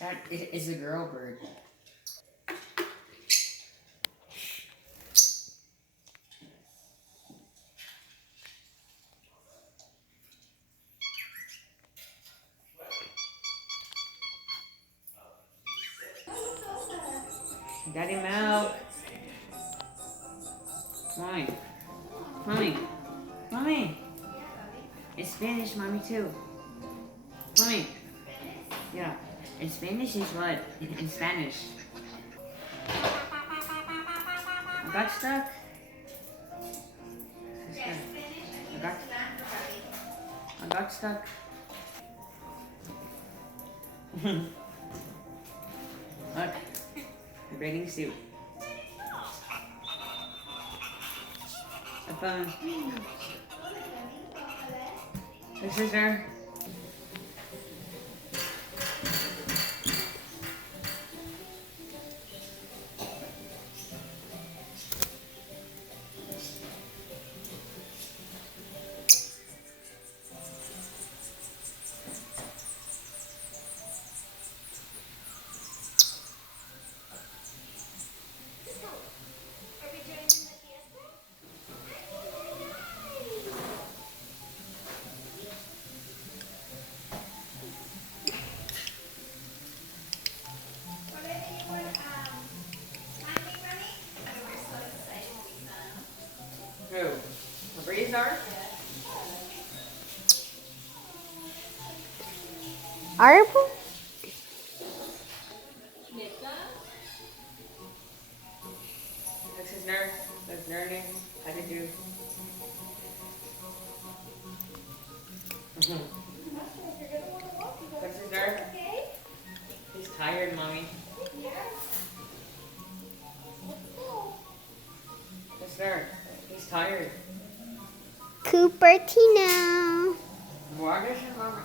That is a girl bird. Daddy milk. Mommy. Mommy. Mommy. It's Spanish, mommy too. Mommy. Yeah. In Spanish is what? In Spanish. I got stuck. I got stuck. Look. The bathing suit. A phone. This is her. Who? Febreze are? Arple? This is nurse. That's learning how to do. This is nurse. He's tired, mommy. This nurse. He's tired. Cupertino. What is it, mommy?